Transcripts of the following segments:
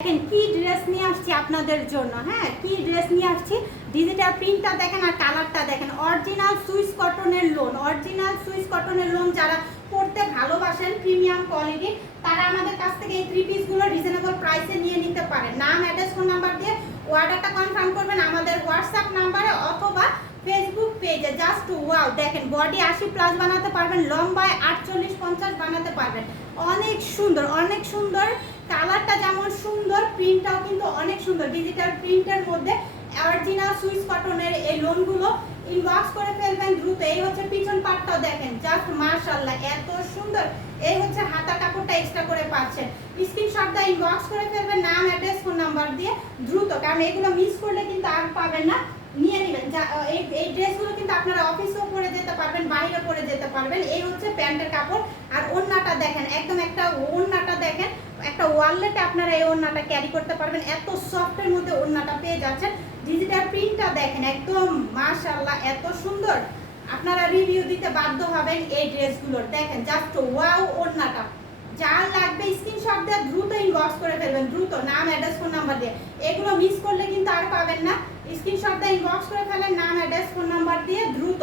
দেখেন কি ড্রেস নিয়ে আসছি আপনাদের জন্য হ্যাঁ? কি ড্রেস নিয়ে আসছি? ডিজিটাল প্রিন্টটা দেখেন আর কালারটা দেখেন। অরিজিনাল সুইস কটনের লোন অরিজিনাল সুইস কটনের লোন যারা পড়তে ভালোবাসেন প্রিমিয়াম কোয়ালিটি তারা আমাদের কাছ থেকে এই থ্রি পিসগুলো রিজনেবল প্রাইসে নিয়ে নিতে পারেন। নাম অ্যাড্রেস ফোন নাম্বার দিয়ে অর্ডারটা কনফার্ম করবেন আমাদের হোয়াটসঅ্যাপ নাম্বারে অথবা ফেসবুক পেজে জাস্ট ওয়াও দেখেন বডি আশি প্লাস বানাতে পারবেন, লম্বায় আটচল্লিশ পঞ্চাশ বানাতে পারবেন। অনেক সুন্দর অনেক সুন্দর প্রিন্টটাও কিন্তু অনেক সুন্দর। ডিজিটাল প্রিন্টের মধ্যে অরিজিনাল সুইস কটনের এই লোনগুলো ইনবক্স করে ফেলবেন দ্রুত। এই হচ্ছে পিছন পাটটাও দেখেন জাস্ট মার্শাল্লাহ এত সুন্দর। এই হচ্ছে হাতা কাপড়টা এক্সট্রা করে পাচ্ছেন। স্ক্রিনশট দা ইনবক্স করে ফেলবেন, নাম অ্যাড্রেস ফোন নাম্বার দিয়ে দ্রুত। কারণ এগুলো মিস করলে কিন্তু আর পাবেন না, নিয়ে নেবেন। এই ড্রেসগুলো কিন্তু আপনারা অফিসেও পরে যেতে পারবেন, বাইরে পরে যেতে পারবেন। এই হচ্ছে প্যান্টের কাপড়। আর ওড়নাটা দেখেন, একদম একটা ওড়নাটা দেখেন একটা ওয়ালেটে আপনারা এই ওড়নাটা ক্যারি করতে পারবেন। এত সফটের মধ্যে ওড়নাটা পেয়ে যাচ্ছেন। ডিজিটাল প্রিন্টটা দেখেন, একদম মাশাআল্লাহ, এত সুন্দর। আপনারা রিভিউ দিতে বাধ্য হবেন এই ড্রেসগুলোর। দেখেন জাস্ট ওয়াও ওড়নাটা। যার লাগবে স্ক্রিনশট দিয়ে দ্রুত ইনবক্স করে ফেলবেন, দ্রুত, নাম অ্যাড্রেস ফোন নাম্বার দিয়ে। এগুলো মিস করলে কিন্তু আর পাবেন না। স্ক্রিনশট দিয়ে ইনবক্স করে ফেলেন, নাম অ্যাড্রেস ফোন নাম্বার দিয়ে দ্রুত।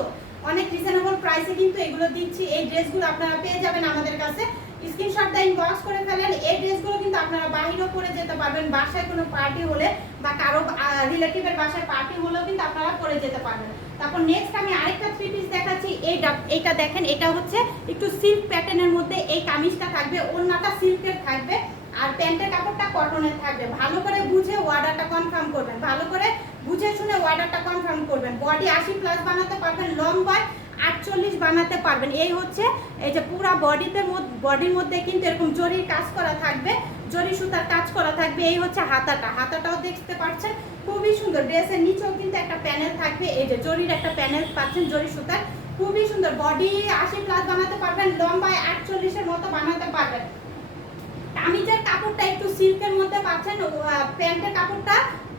অনেক রিজনেবল প্রাইসে কিন্তু এগুলো দিচ্ছি। এই ড্রেসগুলো আপনারা পেয়ে যাবেন আমাদের কাছে। স্ক্রিনশট দিয়ে ইনবক্স করে ফেলেন। এই ড্রেসগুলো কিন্তু আপনারা বাইরেও পরে যেতে পারবেন, বাসায় কোনো পার্টি হলে বা কারও রিলেটিভের বাসায় পার্টি হলেও কিন্তু আপনারা পরে যেতে পারবেন। তারপর নেক্সট আমি আরেকটা থ্রি পিস দেখাচ্ছি। এই এইটা দেখেন, এটা হচ্ছে একটু সিল্ক প্যাটার্নের মধ্যে এই কামিজটা থাকবে, ওড়নাটা সিল্কের থাকবে। আর প্যান্টের কাপড়টা কটনের থাকবে। ভালো করে বুঝে অর্ডারটা কনফার্ম করবেন। ভালো করে বুঝে শুনে অর্ডারটা কনফার্ম করবেন। বডি আশি প্লাস বানাতে পারবেন, লম্বায় আটচল্লিশ বানাতে পারবেন। এই হচ্ছে, এই যে পুরো বডিতে বডির মধ্যে কিন্তু এরকম জরির কাজ করা থাকবে, জরি সুতার কাজ করা থাকবে। এই হচ্ছে হাতাটা। হাতাটাও দেখতে পাচ্ছেন, খুবই সুন্দর। ড্রেসের নিচেও কিন্তু একটা প্যানেল থাকবে। এই যে জরির একটা প্যানেল পাচ্ছেন, জরি সুতার। খুবই সুন্দর। বডি আশি প্লাস বানাতে পারবেন, লম্বায় আটচল্লিশের মতো বানাতে পারবেন। কামিজের কাপড়টা একটু সিল্কের মধ্যে পাচ্ছেন প্যান্টের কাপড়টা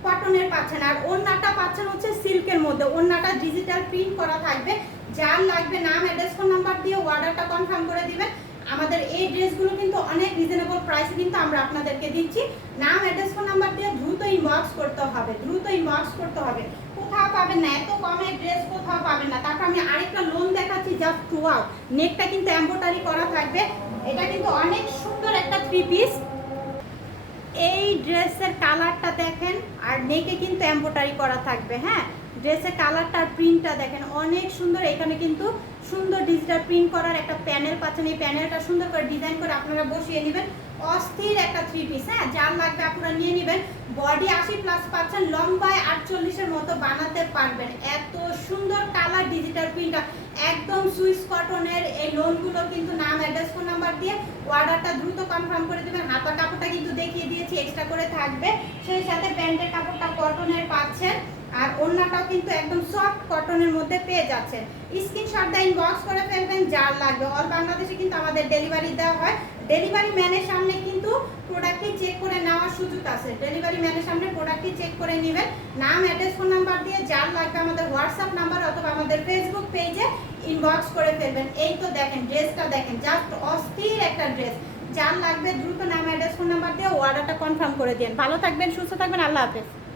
কটনের পাচ্ছেন। আর ওড়নাটা পাচ্ছেন হচ্ছে সিল্কের মধ্যে। ওড়নাটা ডিজিটাল প্রিন্ট করা থাকবে। যার লাগবে নাম অ্যাড্রেস ফোন নাম্বার দিয়ে অর্ডারটা কনফার্ম করে দিবেন। আমাদের এই ড্রেসগুলো কিন্তু অনেক রিজনেবল প্রাইসে কিন্তু আমরা আপনাদেরকে দিচ্ছি। নাম অ্যাড্রেস ফোন নাম্বার দিয়ে দ্রুত ইনবক্স করতে হবে। দ্রুত ইনবক্স করতে হবে। কোথাও পাবেন না। এত কমের ড্রেস কোথাও পাবেন না। তারপর আমি আরেকটা লোন দেখাচ্ছি জাস্ট টুয়াও নেকটা কিন্তু এম্বোটারি করা থাকবে। এটা কিন্তু অনেক সুন্দর একটা থ্রি পিস এই ড্রেসের কালারটা দেখেন, আর নেকে কিন্তু এম্বোটারি করা থাকবে হ্যাঁ? ড্রেসের কালারটা আর প্রিন্টটা দেখেন, অনেক সুন্দর। এখানে কিন্তু সুন্দর ডিজিটাল প্রিন্ট করার একটা প্যানেল পাচ্ছেন। এই প্যানেলটা সুন্দর করে ডিজাইন করে আপনারা বসিয়ে নেবেন। অস্থির একটা থ্রি পিস হ্যাঁ? যার লাগবে আপনারা নিয়ে নেবেন। বডি আশি প্লাস পাচ্ছেন, লম্বায় আটচল্লিশের মতো বানাতে পারবেন। এত সুন্দর কালার ডিজিটাল প্রিন্টটা একদম সুইস কটনের এই লোনগুলো কিন্তু নাম অ্যাড্রেস ফোন নাম্বার দিয়ে অর্ডারটা দ্রুত কনফার্ম করে দেবেন। হাতা কাপড়টা কিন্তু দেখিয়ে দিয়েছি এক্সট্রা করে থাকবে। সেই সাথে প্যান্টের কাপড়টা কটনের পাচ্ছেন। আর ওড়নাটাও কিন্তু একদম সফট কটনের মধ্যে পেয়ে যাচ্ছেন। স্ক্রিনশট দিয়ে ইনবক্স করে ফেলবেন, যার লাগবে। অল বাংলাদেশে কিন্তু আমাদের ডেলিভারি দেওয়া হয়। ডেলিভারি ম্যানের সামনে কিন্তু প্রোডাক্টটি চেক করে নেওয়ার সুযোগ আছে। ডেলিভারি ম্যানের সামনে প্রোডাক্টটি চেক করে নেবেন। নাম অ্যাড্রেস যার লাগবে আমাদের হোয়াটসঅ্যাপ নাম্বার অথবা আমাদের ফেসবুক পেজে ইনবক্স করে ফেলবেন। এই তো দেখেন ড্রেসটা দেখেন জাস্ট অস্থির একটা ড্রেস যার লাগবে দ্রুত নাম অ্যাড্রেস ফোন নাম্বার দিয়ে অর্ডারটা কনফার্ম করে দিন ভালো থাকবেন, সুস্থ থাকবেন, আল্লাহ হাফেজ।